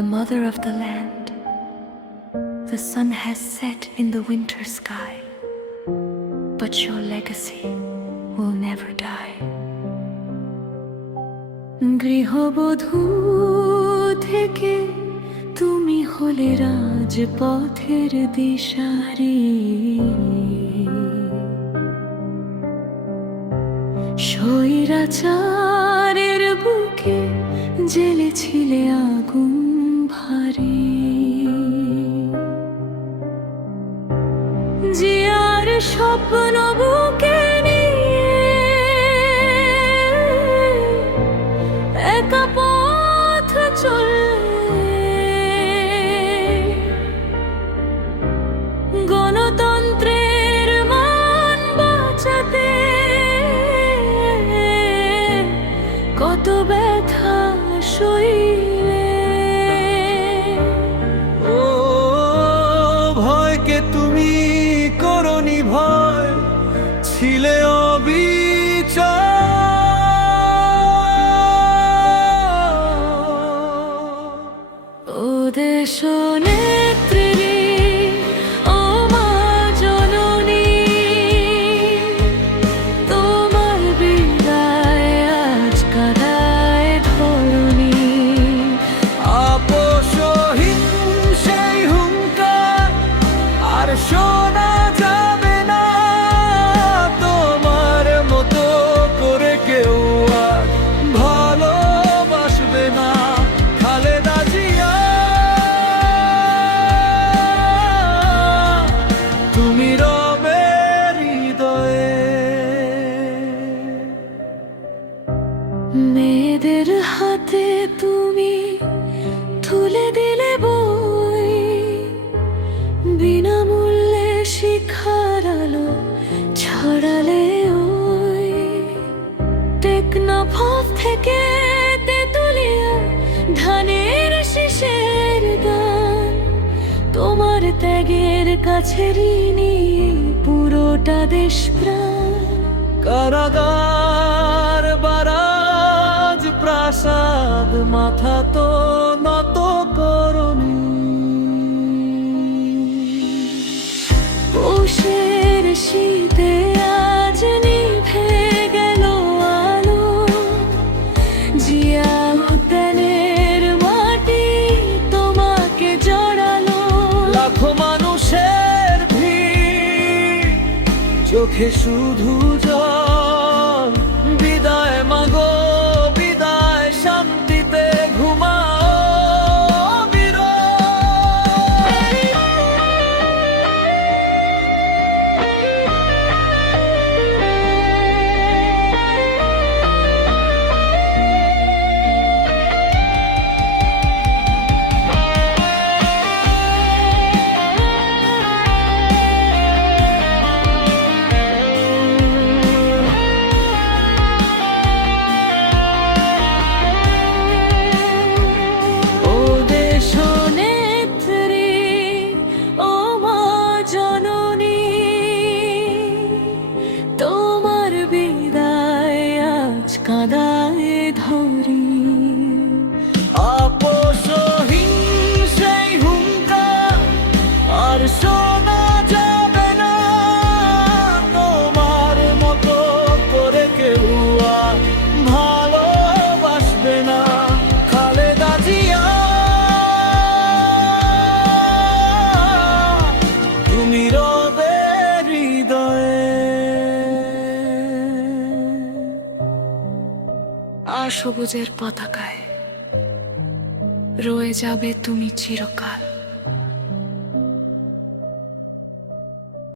the mother of the land. The sun has set in the winter sky, but your legacy will never die. গৃহবধূ থেকে তুমি হলে রাজপথের দিশারি, স্বৈরাচারের বুকে জ্বেলেছিলে আগুন ভারী। জিয়ার স্বপ্ন বুকে নিয়ে একা পথ চললে, গণতন্ত্রের মান বাঁচাতে কত ব্যথা সইলে। ও ভয়কে তুমি করনি ভয়, ছিলে অবিচার। ও দেশ নেত্রী, ও মা জননী, তোমার বিদায় আজ কাঁদায় ধরণী। আপসহীন সেই হুঙ্কার আর শোনা যাবে না, তোমার মতো করে কেউ আর ভালোবাসবে না। খালেদা জিয়া, তুমি রবে হৃদয়ে। মেয়েদের হাতে তুমি তুলে দিলে বই, বিনামূল্যে শিক্ষার আলো ছড়ালে ওই টেকনাফ থেকে তেতুলিয়া ধানের শীষের গান। তোমার ত্যাগের কাছে ঋণী পুরোটা দেশ প্রাণ। কারাগার, বারাজ, প্রাসাদ, মাথা তো নত করনি। পৌষের শীতে আজ নিভে গেল আলো, জিয়া উদ্যানের মাটি তোমাকে জড়ালো। লাখো মানুষের ভিড়, চোখে শুধু জল। বিদায় মাগো বিদায়, শান্তিতে ঘুমাও বিরল। ও দেশ নেত্রী, ও মা জননী, তোমার বিদায় আজ কাঁদায় ধরি। আপসহীন সেই হুঙ্কার আর শোনা যাবে না, তোমার মতো করে কেউ আর ভালোবাসবে না। খালেদা জিয়া, তুমি রবে হৃদয়ে। আর সবুজের পতাকায় রয়ে যাবে তুমি চিরকাল।